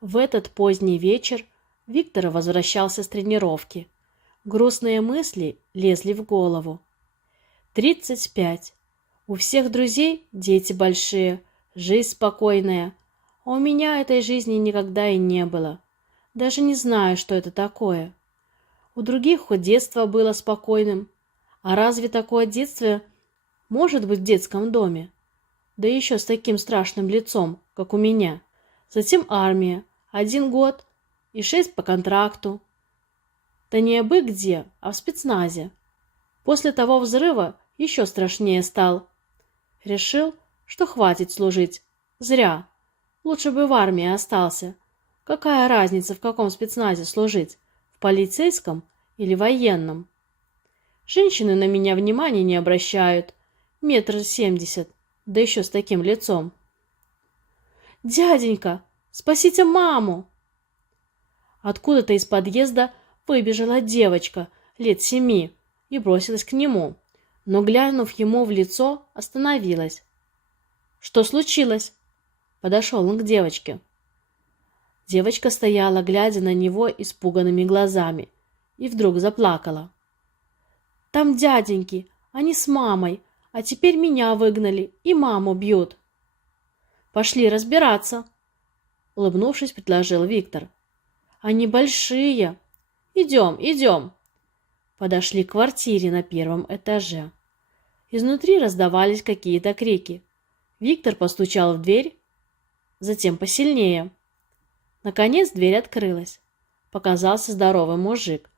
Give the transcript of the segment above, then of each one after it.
В этот поздний вечер Виктор возвращался с тренировки. Грустные мысли лезли в голову. 35. У всех друзей дети большие, жизнь спокойная. А у меня этой жизни никогда и не было. Даже не знаю, что это такое. У других хоть детство было спокойным. А разве такое детство может быть в детском доме? Да еще с таким страшным лицом, как у меня. Затем армия. 1 год и 6 по контракту. Да не абы где, а в спецназе. После того взрыва еще страшнее стал. Решил, что хватит служить. Зря. Лучше бы в армии остался. Какая разница, в каком спецназе служить? В полицейском или военном? Женщины на меня внимания не обращают. 1,70 м, да еще с таким лицом. «Дяденька, спасите маму!» Откуда-то из подъезда выбежала девочка лет 7 и бросилась к нему, но, глянув ему в лицо, остановилась. «Что случилось?» Подошел он к девочке. Девочка стояла, глядя на него испуганными глазами, и вдруг заплакала. «Там дяденьки, они с мамой, а теперь меня выгнали и маму бьют». «Пошли разбираться», — улыбнувшись, предложил Виктор. «Они большие. Идем, идем». Подошли к квартире на 1-м этаже. Изнутри раздавались какие-то крики. Виктор постучал в дверь, затем посильнее. Наконец дверь открылась. Показался здоровый мужик.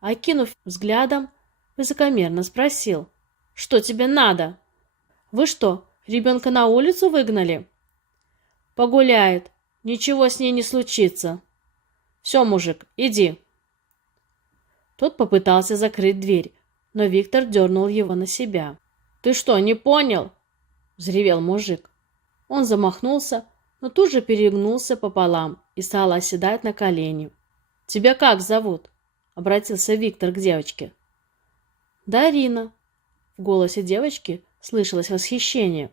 Окинув взглядом, высокомерно спросил: «Что тебе надо?» «Вы что, ребенка на улицу выгнали?» «Погуляет. Ничего с ней не случится. Все, мужик, иди». Тот попытался закрыть дверь, но Виктор дернул его на себя. «Ты что, не понял?» — взревел мужик. Он замахнулся, но тут же перегнулся пополам и стал оседать на колени. «Тебя как зовут?» — обратился Виктор к девочке. «Дарина». В голосе девочки слышалось восхищение.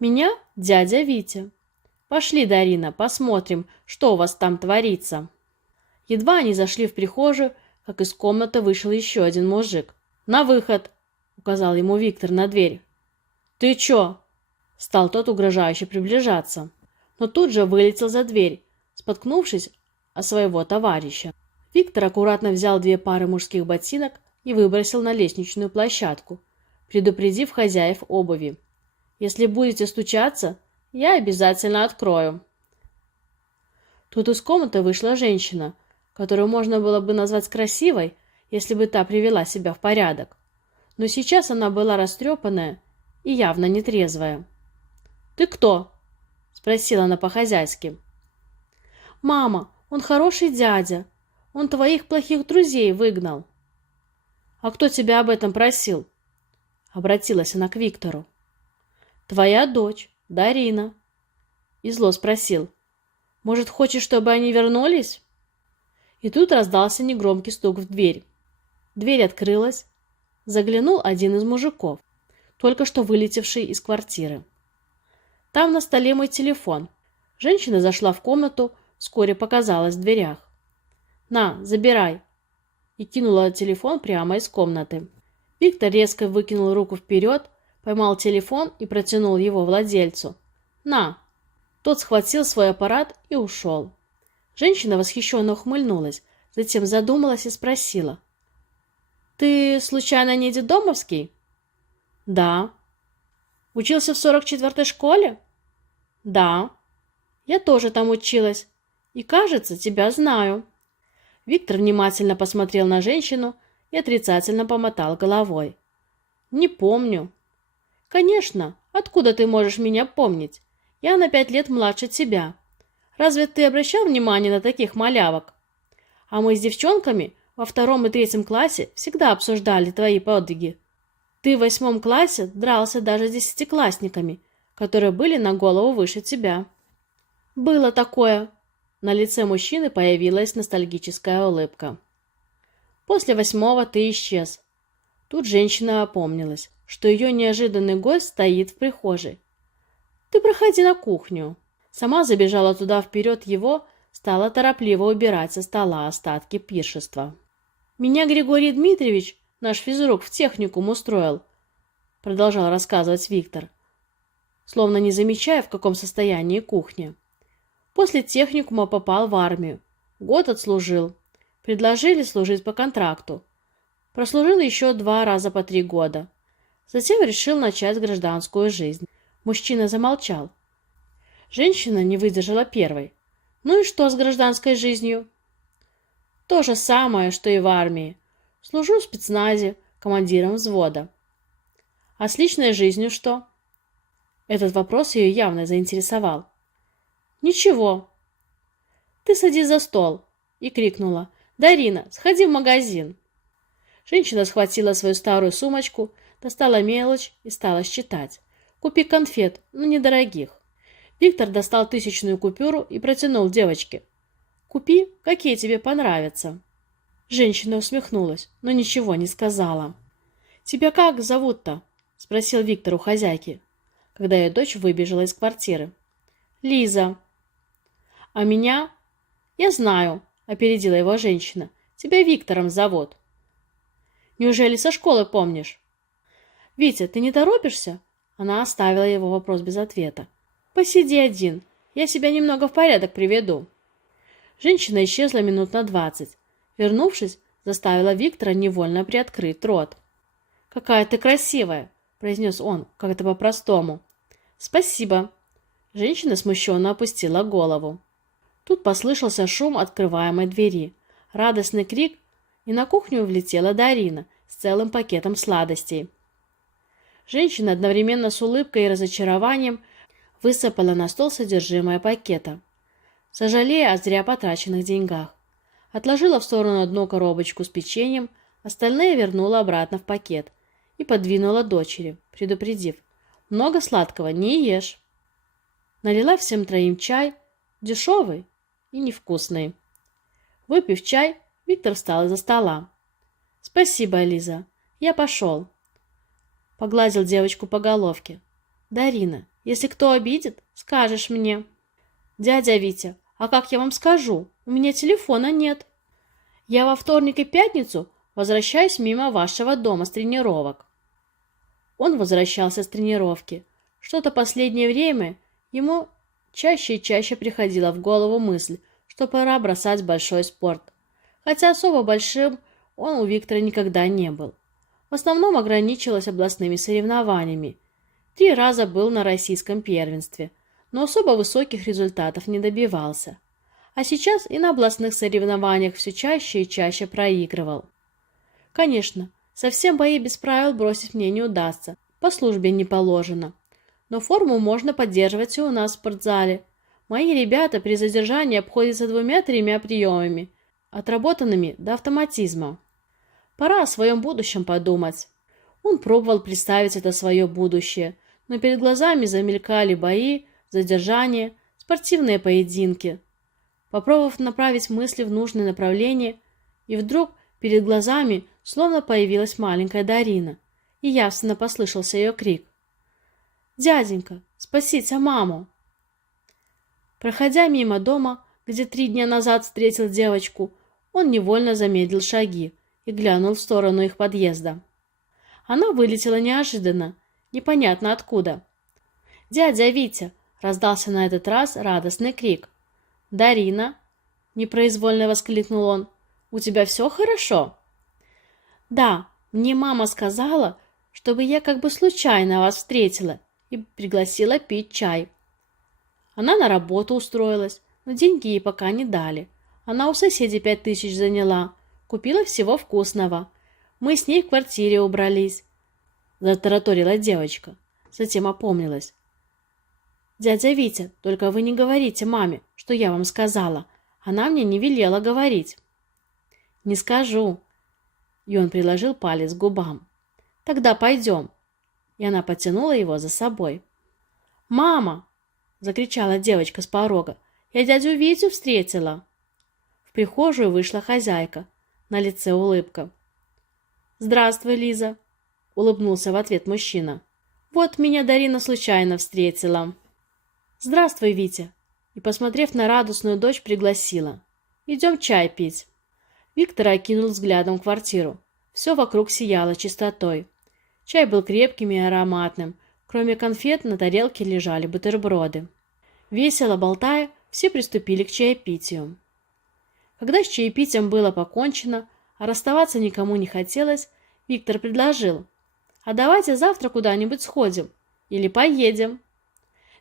«Меня дядя Витя. Пошли, Дарина, посмотрим, что у вас там творится». Едва они зашли в прихожую, как из комнаты вышел еще один мужик. «На выход!» — указал ему Виктор на дверь. «Ты чё?» — стал тот угрожающе приближаться, но тут же вылетел за дверь, споткнувшись о своего товарища. Виктор аккуратно взял 2 пары мужских ботинок и выбросил на лестничную площадку, предупредив хозяев обуви: «Если будете стучаться, я обязательно открою». Тут из комнаты вышла женщина, которую можно было бы назвать красивой, если бы та привела себя в порядок. Но сейчас она была растрепанная и явно нетрезвая. «Ты кто?» — спросила она по-хозяйски. «Мама, он хороший дядя. Он твоих плохих друзей выгнал». «А кто тебя об этом просил?» — обратилась она к Виктору. «Твоя дочь, Дарина». И зло спросил: «Может, хочешь, чтобы они вернулись?» И тут раздался негромкий стук в дверь. Дверь открылась. Заглянул один из мужиков, только что вылетевший из квартиры. «Там на столе мой телефон». Женщина зашла в комнату, вскоре показалась в дверях. «На, забирай!» И кинула телефон прямо из комнаты. Виктор резко выкинул руку вперед, поймал телефон и протянул его владельцу. «На!» Тот схватил свой аппарат и ушел. Женщина восхищенно ухмыльнулась, затем задумалась и спросила: «Ты, случайно, не детдомовский?» «Да». «Учился в 44-й школе?» «Да». «Я тоже там училась. И, кажется, тебя знаю». Виктор внимательно посмотрел на женщину и отрицательно помотал головой. «Не помню». «Конечно, откуда ты можешь меня помнить? Я на 5 лет младше тебя. Разве ты обращал внимание на таких малявок? А мы с девчонками во 2-м и 3-м классе всегда обсуждали твои подвиги. Ты в 8-м классе дрался даже с 10-классниками, которые были на голову выше тебя». «Было такое». На лице мужчины появилась ностальгическая улыбка. «После 8-го ты исчез». Тут женщина опомнилась, что ее неожиданный гость стоит в прихожей. «Ты проходи на кухню», — Сама забежала туда вперед его, стала торопливо убирать со стола остатки пиршества. «Меня Григорий Дмитриевич, наш физрук, в техникум устроил», продолжал рассказывать Виктор, словно не замечая, в каком состоянии кухня. После техникума попал в армию. Год отслужил. Предложили служить по контракту. Прослужил еще 2 раза по 3 года. Затем решил начать гражданскую жизнь. Мужчина замолчал. Женщина не выдержала первой. «Ну и что с гражданской жизнью?» «То же самое, что и в армии. Служу в спецназе, командиром взвода». «А с личной жизнью что?» Этот вопрос ее явно заинтересовал. «Ничего». «Ты садись за стол», и крикнула: «Дарина, сходи в магазин». Женщина схватила свою старую сумочку, достала мелочь и стала считать. «Купи конфет, но недорогих». Виктор достал 1000-ную купюру и протянул девочке. «Купи, какие тебе понравятся». Женщина усмехнулась, но ничего не сказала. «Тебя как зовут-то?» — спросил Виктор у хозяйки, когда ее дочь выбежала из квартиры. «Лиза». «А меня?» «Я знаю», — опередила его женщина. «Тебя Виктором зовут». «Неужели со школы помнишь?» «Витя, ты не торопишься?» Она оставила его вопрос без ответа. «Посиди один, я себя немного в порядок приведу». Женщина исчезла минут на 20. Вернувшись, заставила Виктора невольно приоткрыть рот. «Какая ты красивая!» — произнес он, как-то по-простому. «Спасибо». Женщина смущенно опустила голову. Тут послышался шум открываемой двери, радостный крик, и на кухню влетела Дарина с целым пакетом сладостей. Женщина одновременно с улыбкой и разочарованием высыпала на стол содержимое пакета, сожалея о зря потраченных деньгах. Отложила в сторону одну коробочку с печеньем, остальные вернула обратно в пакет и подвинула дочери, предупредив: «Много сладкого не ешь». Налила всем 3 чай, дешевый и невкусный. Выпив чай, Виктор встал из-за стола. «Спасибо, Лиза, я пошел». Погладил девочку по головке. «Дарина, если кто обидит, скажешь мне». «Дядя Витя, а как я вам скажу? У меня телефона нет. Я во вторник и пятницу возвращаюсь мимо вашего дома с тренировок». Он возвращался с тренировки. Что-то последнее время ему чаще и чаще приходила в голову мысль, что пора бросать большой спорт. Хотя особо большим он у Виктора никогда не был. В основном ограничивалось областными соревнованиями. 3 раза был на российском первенстве, но особо высоких результатов не добивался. А сейчас и на областных соревнованиях все чаще и чаще проигрывал. Конечно, совсем бои без правил бросить мне не удастся, по службе не положено. Но форму можно поддерживать и у нас в спортзале. Мои ребята при задержании обходятся 2-3 приемами, отработанными до автоматизма. Пора о своем будущем подумать. Он пробовал представить это свое будущее, но перед глазами замелькали бои, задержания, спортивные поединки. Попробовав направить мысли в нужное направление, и вдруг перед глазами словно появилась маленькая Дарина, и явственно послышался ее крик: «Дяденька, спасите маму!» Проходя мимо дома, где 3 дня назад встретил девочку, он невольно замедлил шаги и глянул в сторону их подъезда. Она вылетела неожиданно, непонятно откуда. «Дядя Витя!» — раздался на этот раз радостный крик. «Дарина!» — непроизвольно воскликнул он. «У тебя все хорошо?» «Да, мне мама сказала, чтобы я как бы случайно вас встретила и пригласила пить чай. Она на работу устроилась, но деньги ей пока не дали. Она у соседей 5000 заняла, купила всего вкусного. Мы с ней в квартире убрались», — затараторила девочка. Затем опомнилась. «Дядя Витя, только вы не говорите маме, что я вам сказала. Она мне не велела говорить». «Не скажу». И он приложил палец к губам. «Тогда пойдем». И она потянула его за собой. «Мама!» — закричала девочка с порога. «Я дядю Витю встретила!» В прихожую вышла хозяйка. На лице улыбка. «Здравствуй, Лиза!» — улыбнулся в ответ мужчина. «Вот меня Дарина случайно встретила». «Здравствуй, Витя!» и, посмотрев на радостную дочь, пригласила: «Идем чай пить». Виктор окинул взглядом квартиру. Все вокруг сияло чистотой. Чай был крепким и ароматным. Кроме конфет на тарелке лежали бутерброды. Весело болтая, все приступили к чаепитию. Когда с чаепитием было покончено, а расставаться никому не хотелось, Виктор предложил: «А давайте завтра куда-нибудь сходим. Или поедем».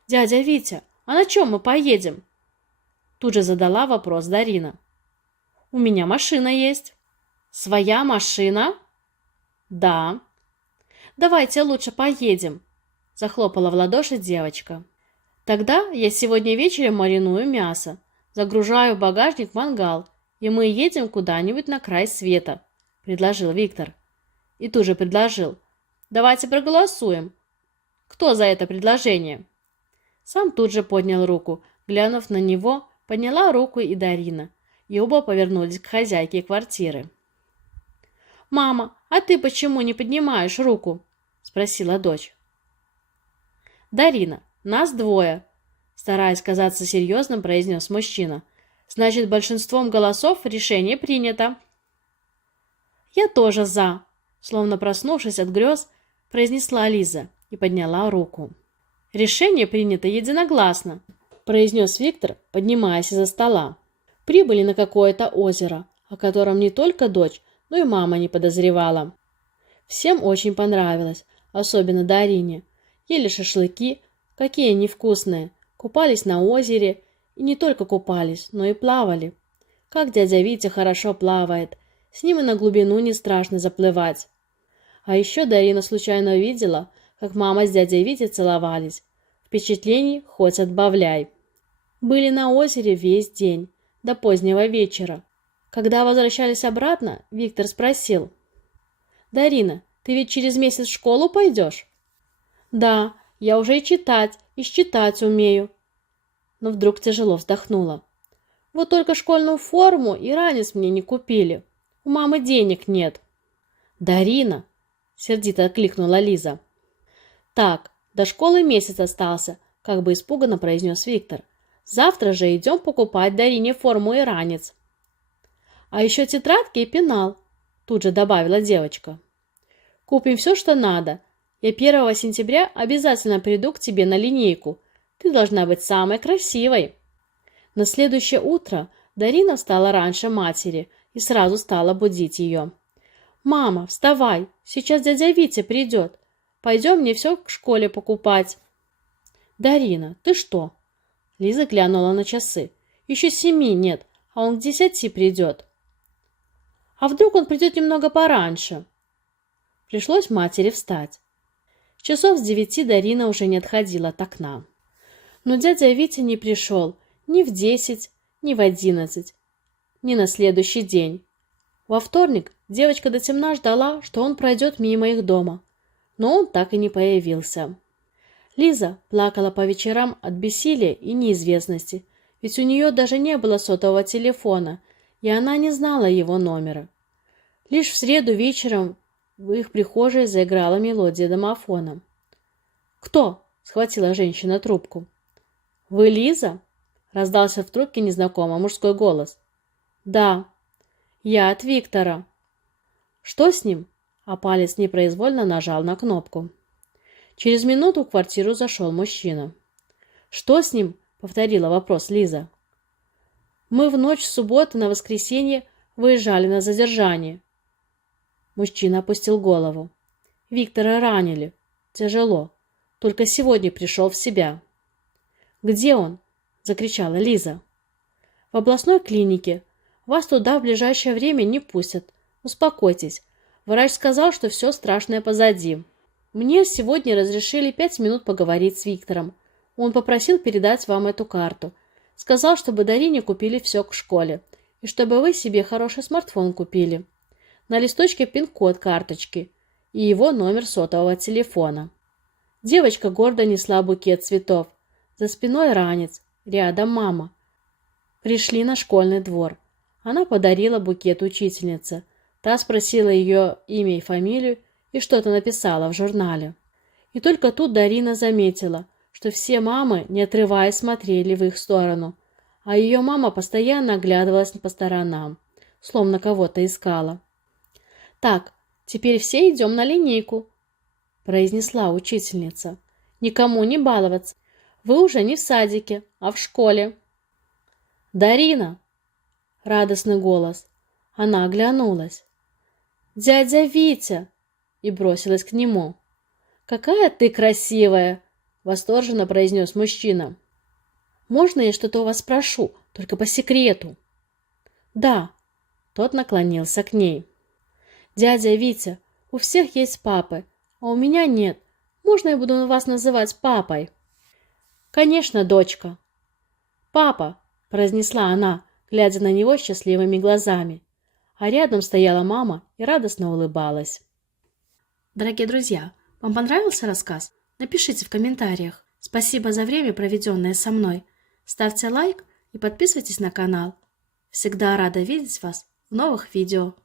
«Дядя Витя, а на чем мы поедем?» Тут же задала вопрос Дарина. «У меня машина есть». «Своя машина?» «Да». «Давайте лучше поедем», — захлопала в ладоши девочка. «Тогда я сегодня вечером мариную мясо, загружаю в багажник мангал, и мы едем куда-нибудь на край света», — предложил Виктор. И тут же предложил: «Давайте проголосуем. Кто за это предложение?» Сам тут же поднял руку. Глянув на него, подняла руку и Дарина, и оба повернулись к хозяйке квартиры. «Мама, а ты почему не поднимаешь руку?» — спросила дочь. «Дарина, нас двое», — стараясь казаться серьезным, произнес мужчина. «Значит, большинством голосов решение принято». «Я тоже за», — словно проснувшись от грез, произнесла Лиза и подняла руку. «Решение принято единогласно», — произнес Виктор, поднимаясь из-за стола. Прибыли на какое-то озеро, о котором не только дочь, но и мама не подозревала. Всем очень понравилось, особенно Дарине. Ели шашлыки, какие они вкусные, купались на озере, и не только купались, но и плавали. Как дядя Витя хорошо плавает, с ним и на глубину не страшно заплывать. А еще Дарина случайно увидела, как мама с дядей Витей целовались. Впечатлений хоть отбавляй. Были на озере весь день, до позднего вечера. Когда возвращались обратно, Виктор спросил: «Дарина, ты ведь через месяц в школу пойдешь?» «Да, я уже и читать, и считать умею». Но вдруг тяжело вздохнула. «Вот только школьную форму и ранец мне не купили. У мамы денег нет». «Дарина!» — сердито откликнула Лиза. «Так, до школы месяц остался», — как бы испуганно произнес Виктор. «Завтра же идем покупать Дарине форму и ранец». «А еще тетрадки и пенал», — тут же добавила девочка. «Купим все, что надо. Я 1 сентября обязательно приду к тебе на линейку. Ты должна быть самой красивой». На следующее утро Дарина встала раньше матери и сразу стала будить ее. «Мама, вставай, сейчас дядя Витя придет. Пойдем мне все к школе покупать». «Дарина, ты что?» Лиза глянула на часы. «Еще 7 нет, а он к 10 придет». «А вдруг он придет немного пораньше?» Пришлось матери встать. Часов с 9 Дарина уже не отходила от окна. Но дядя Витя не пришел ни в 10, ни в 11, ни на следующий день. Во вторник девочка до темна ждала, что он пройдет мимо их дома, но он так и не появился. Лиза плакала по вечерам от бессилия и неизвестности, ведь у нее даже не было сотового телефона, и она не знала его номера. Лишь в среду вечером в их прихожей заиграла мелодия домофона. «Кто?» — схватила женщина трубку. «Вы Лиза?» — раздался в трубке незнакомый мужской голос. «Да, я от Виктора». «Что с ним?» — а палец непроизвольно нажал на кнопку. Через минуту в квартиру зашел мужчина. «Что с ним?» — повторила вопрос Лиза. «Мы в ночь с субботы на воскресенье выезжали на задержание». Мужчина опустил голову. «Виктора ранили. Тяжело. Только сегодня пришел в себя». «Где он?» — закричала Лиза. «В областной клинике. Вас туда в ближайшее время не пустят. Успокойтесь. Врач сказал, что все страшное позади. Мне сегодня разрешили 5 минут поговорить с Виктором. Он попросил передать вам эту карту. Сказал, чтобы Дарине купили все к школе. И чтобы вы себе хороший смартфон купили. На листочке пин-код карточки и его номер сотового телефона». Девочка гордо несла букет цветов. За спиной ранец, рядом мама. Пришли на школьный двор. Она подарила букет учительнице. Та спросила ее имя и фамилию и что-то написала в журнале. И только тут Дарина заметила, что все мамы, не отрываясь, смотрели в их сторону, а ее мама постоянно оглядывалась по сторонам, словно кого-то искала. «Так, теперь все идем на линейку», – произнесла учительница. «Никому не баловаться. Вы уже не в садике, а в школе». «Дарина!» – радостный голос. Она оглянулась. «Дядя Витя!» и бросилась к нему. «Какая ты красивая!» – восторженно произнес мужчина. «Можно я что-то у вас спрошу, только по секрету?» «Да». Тот наклонился к ней. «Дядя Витя, у всех есть папы, а у меня нет. Можно я буду вас называть папой?» «Конечно, дочка». «Папа», – произнесла она, глядя на него счастливыми глазами. А рядом стояла мама и радостно улыбалась. Дорогие друзья, вам понравился рассказ? Напишите в комментариях. Спасибо за время, проведенное со мной. Ставьте лайк и подписывайтесь на канал. Всегда рада видеть вас в новых видео.